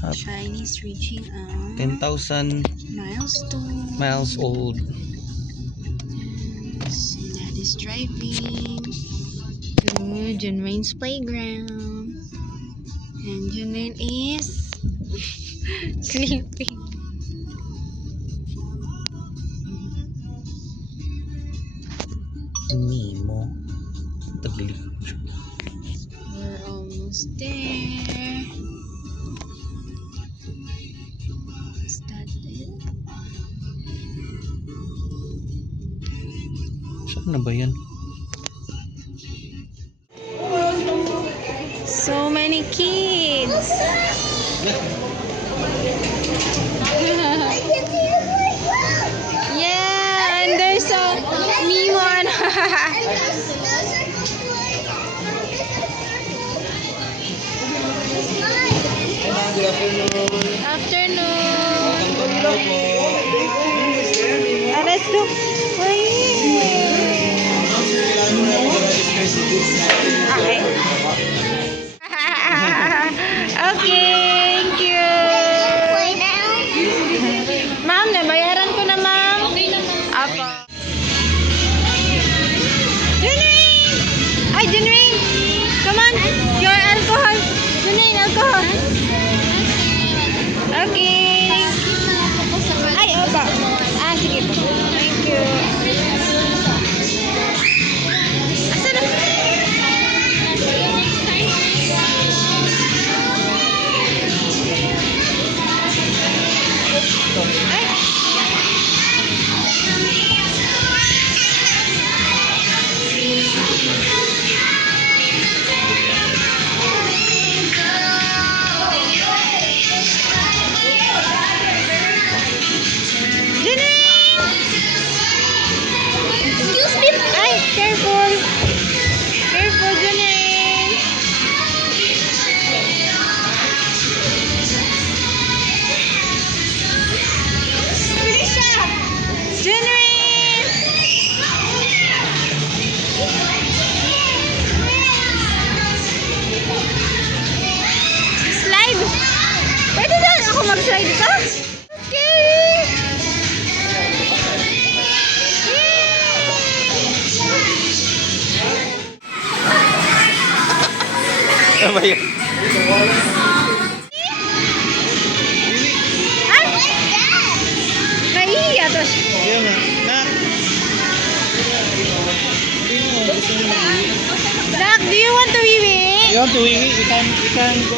Chinese reaching 10,000 miles old. Dad is driving to John Wayne's playground, and John Wayne is sleeping. Nemo. Taglilikod siya. We're almost there. Is that it? Saan na ba yan? So many kids. Yeah, and there's a me one. Afternoon. Let's go. Okay. Okay, thank you. Ma'am, nabayaran ko na, ma'am. Apo. Junwin! Ay, Junwin! Come on! Your alcohol! Junwin, alcohol! Okay. Ay, opo. Ah, sige po. Thank you. Asa na? Excuse me. Ay, careful. Careful, Janine. Slide. Pwede na ako mag-slide ka? Okay. Ano ba yan? Ay! Nahihiya to siya. Yan na. Nak! Doc, do you want to wiwi? You want to wing it? We can go.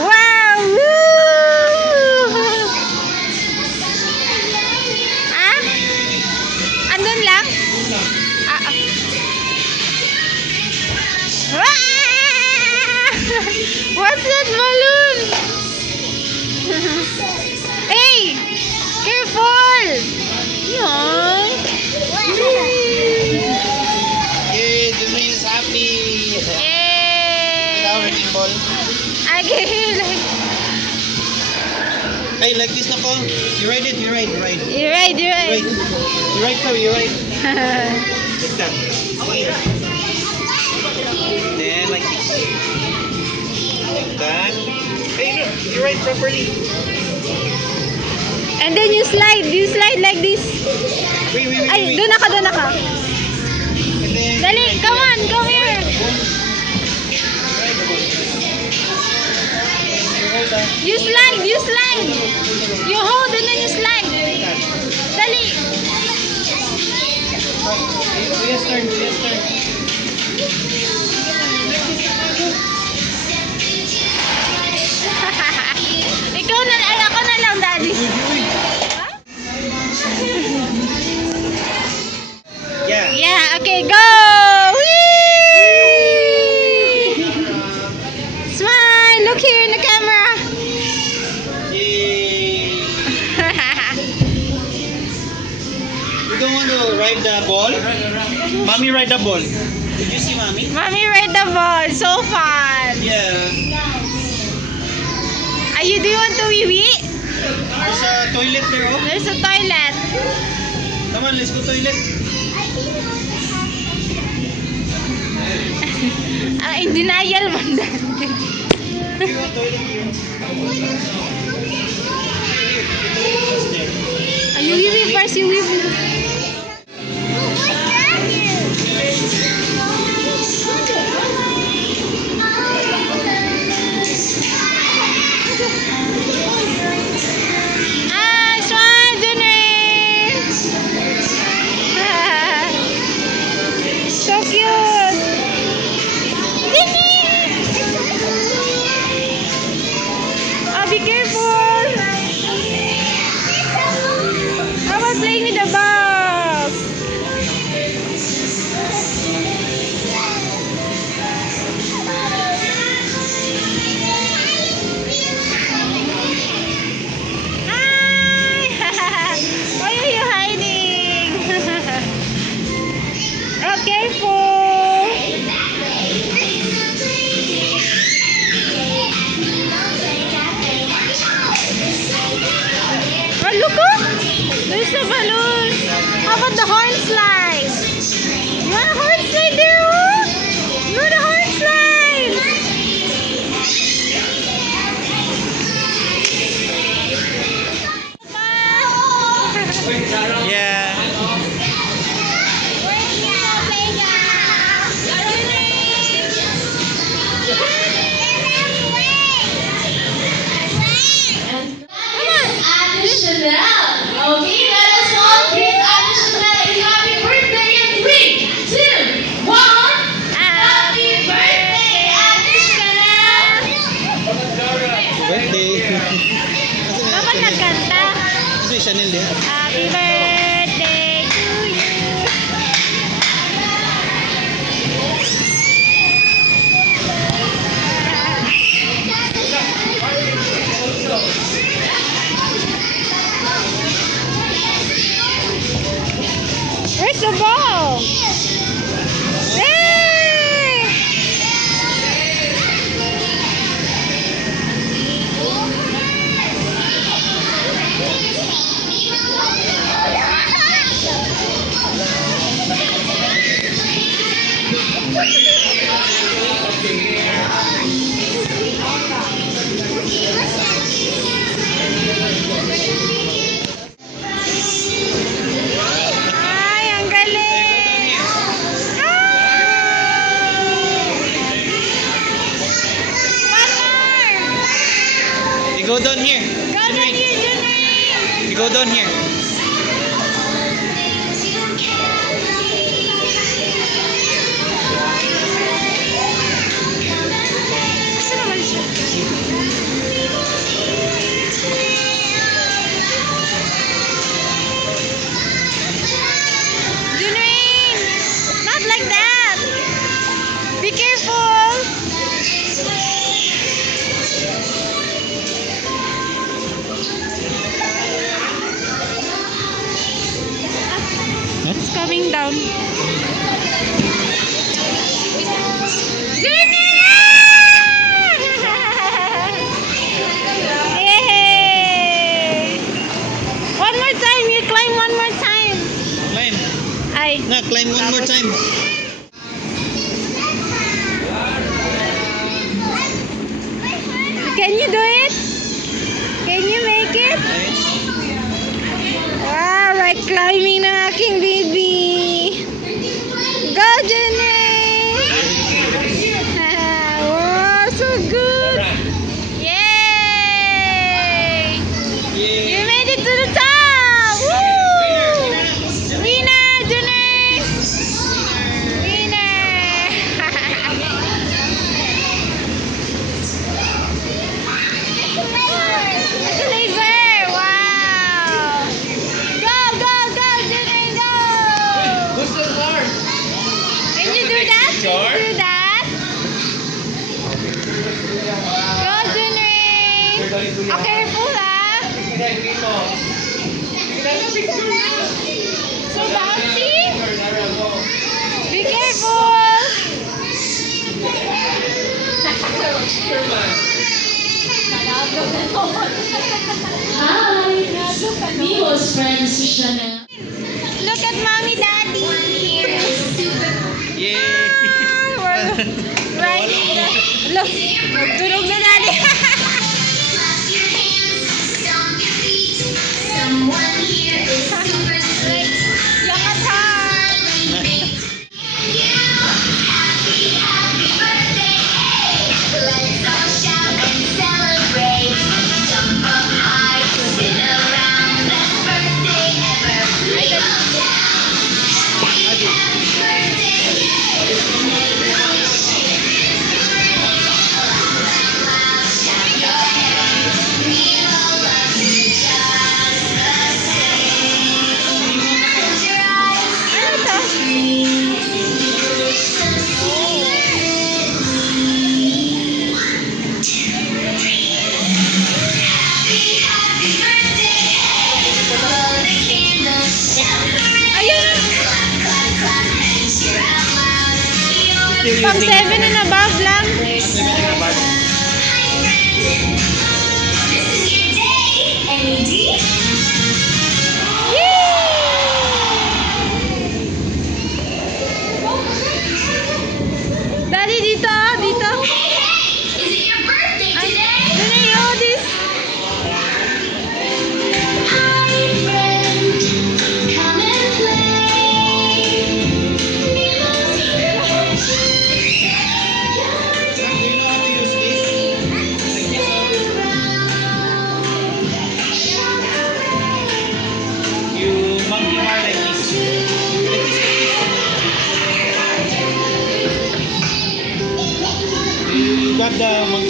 Wow! Woo! Ah? Andun lang? Ah, ah. Wah! What's that balloon? Hey! Careful! Yan. Yay! Junwin is happy! Yay! Now wrecking ball. Okay. Hey, like this na po. You ride it, you ride. You're right, you're You right. ride. You ride, sir, you ride. Like that. Then, like this. Like that. Hey, look, you ride properly. And then you slide like this. Wait. Ay, doon na ka. And then, Dali, come on, come here. ride the ball. You slide. You hold and then you slide. Dali. Yes, turn. Ikaw na, ay ako na lang, daddy. Yeah. Yeah, okay, go. Whee! Smile, look here in the camera. Yay. You don't want to ride the ball? Mommy ride the ball. Did you see mommy? Mommy ride the ball, so fun. Yeah. Do you want to wee-wee? There's a toilet there, oh. There's a toilet. Come on, let's go toilet. In denial man dati. you want toilet here? You wee first, you wee. So cute! Oh, be careful! How about playing with the balls? Hi! Why are you hiding? Oh, careful! Oh, look up! There's a balloon. How about the horn slide? You want a horn slide there? Oh? You want a horn slide? Yeah. Chanel. Okay, let us all greet Ate Chanel a happy birthday in 3, 2, 1. Happy birthday, Ate Chanel. Birthday. Dapat nagkanta. Kasi Chanel din. Happy birthday to you. Where's the ball? Hey! Ay, ang galing! One more! You go down here. Go down here, Junwei! You go down here. Asa naman siya? Junwei! Not like that! Be careful! It's coming down. Yay! One more time, you climb one more time. Climb. Ay. Na, climb one more time. Can you do it? Can you make it? Wow, like climbing ng aking baby. Go, Jenny! Wow, so good! Yay! You made it to the top! Woo! Winner, Jenny! Winner! It's a laser! Wow! Go, go, go, Jenny, go! Who's the car? Can you do that? Can you do that? Go, Junwei! Oh, careful, ah! So bouncy? Be careful! Hi. Miho's friends, Chanel. Look at mommy, daddy! Yay! Right? Look, nagtunog na daddy!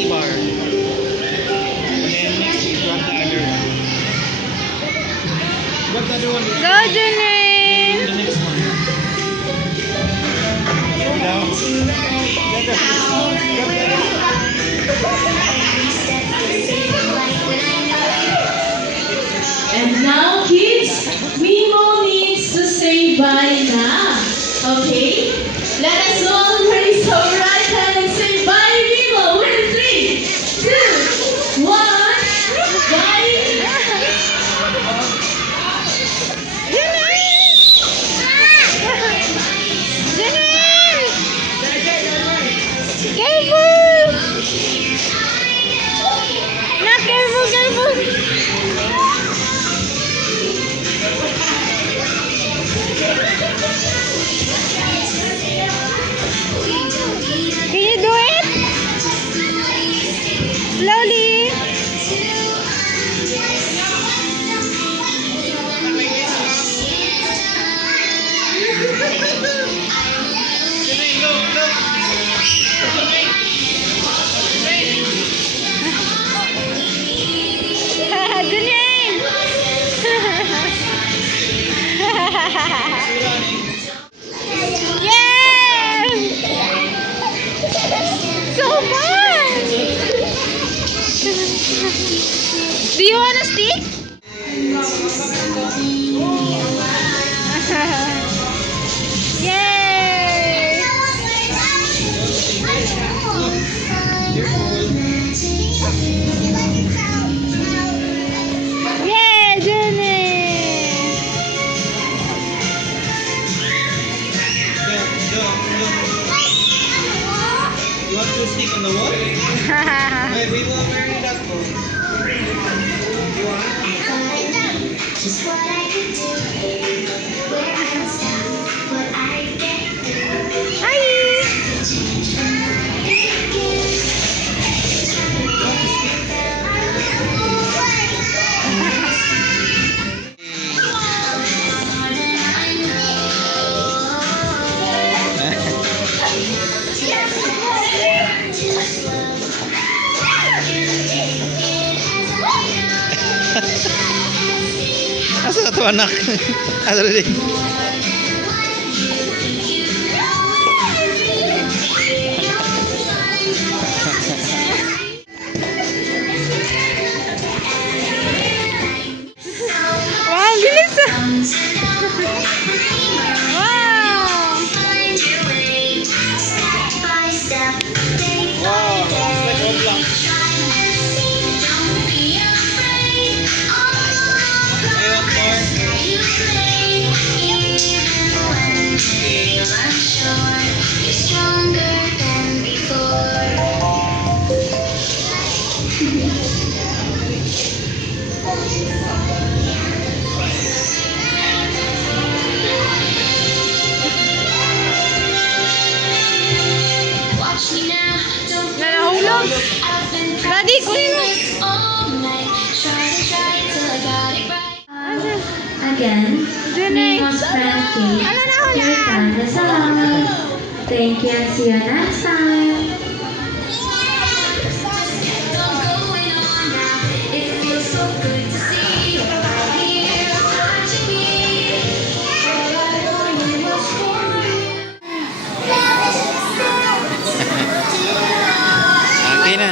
Milky Bar. And then next you grab the other one. Grab the other one. Go, Janine! The next one. Down. And now, kids, Mimo needs to say bye now. Okay? Let us all raise our right hand and say bye, Mimo. In 3, 2, 1. Bye. Janine! Janine! Careful! Not careful, careful! Can you do it? Slowly. Janine, go, go. Janine! Yes! So fun! Do you want a stick? Yay! Yay, Janine! Go, go, go. You want to stick on the wall? Wait, we will marry that one. You want? Just what I could do, where I don't stop, what I get through. Hi! Asa na to anak? Asa na din? Wow, bilis ah! Wow! Find your way, step by step, day Wow, by it's like day. Roblox. Try and see, don't be afraid. All Ayun, more. that you play, even when you feel unsure, you're stronger than before. Watch me now, don't Nanahulog! I've been Daddy, kunin mo! practicing all night. Try till I got it right. Again, Janine! Mimo's friend Kate, Ano na hula? your time is up. Thank you and see you next time. Kept on going on now. It feels so good to see you right here watching me. All I wanted was for you. Okay na.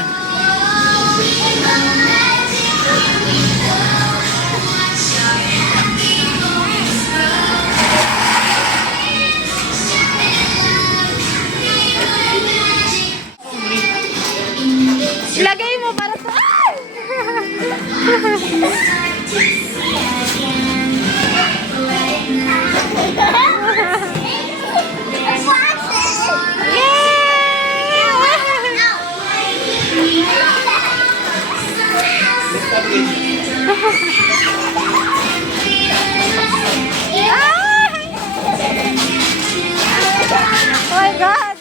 Lagay mo para sa... Oh my God!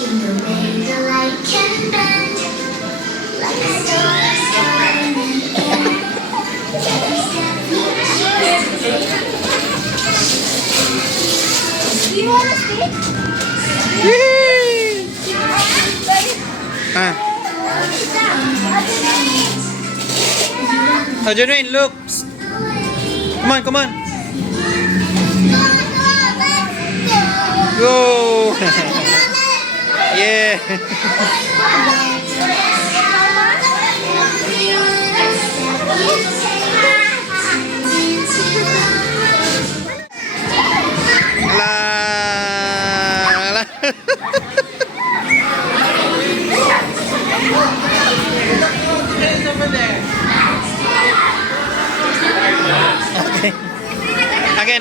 In the way the light can bend, like a star in the air. Ah. Oh, Janine, look. Psst. Come on, come on. Go. Yeah. La. La. It's over there. Okay.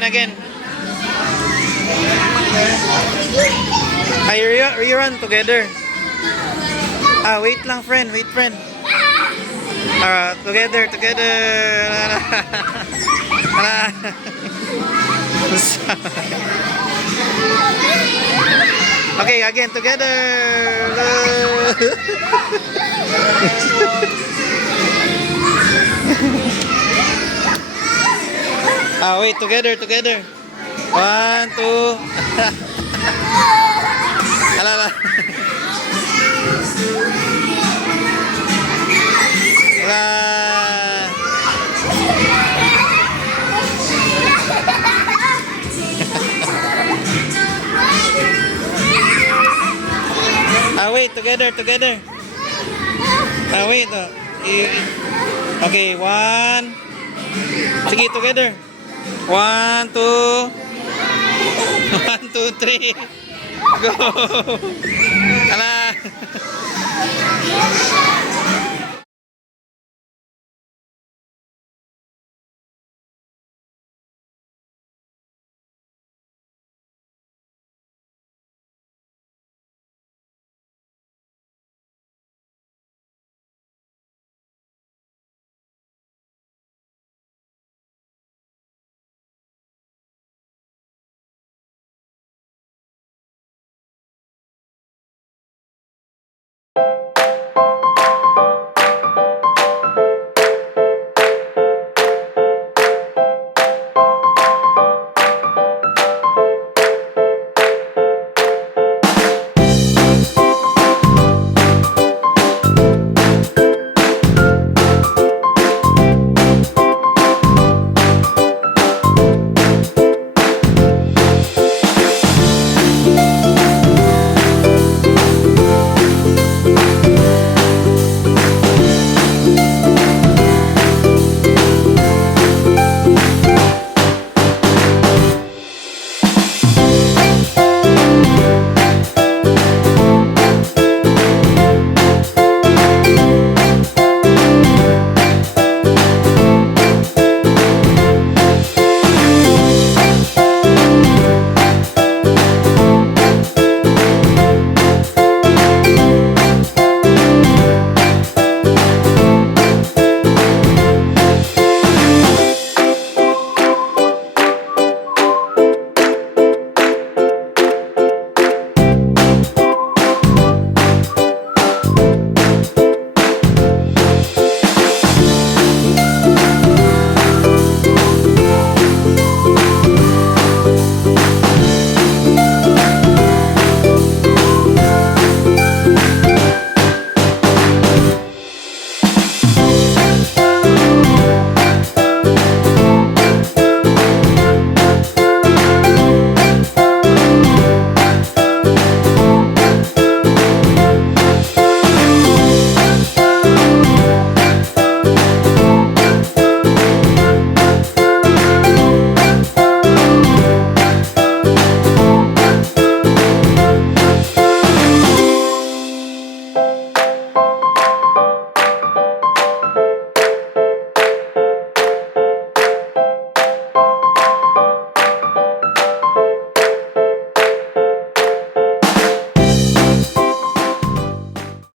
Again. Ay, rerun together. Wait lang, friend. Wait, friend. Together. Okay, again, together. Wait, together. 1, 2. Ala. Wait, together. Wait. Okay, 1. Sige, together. 1, 2. 1, 2, 3. Go. Ala.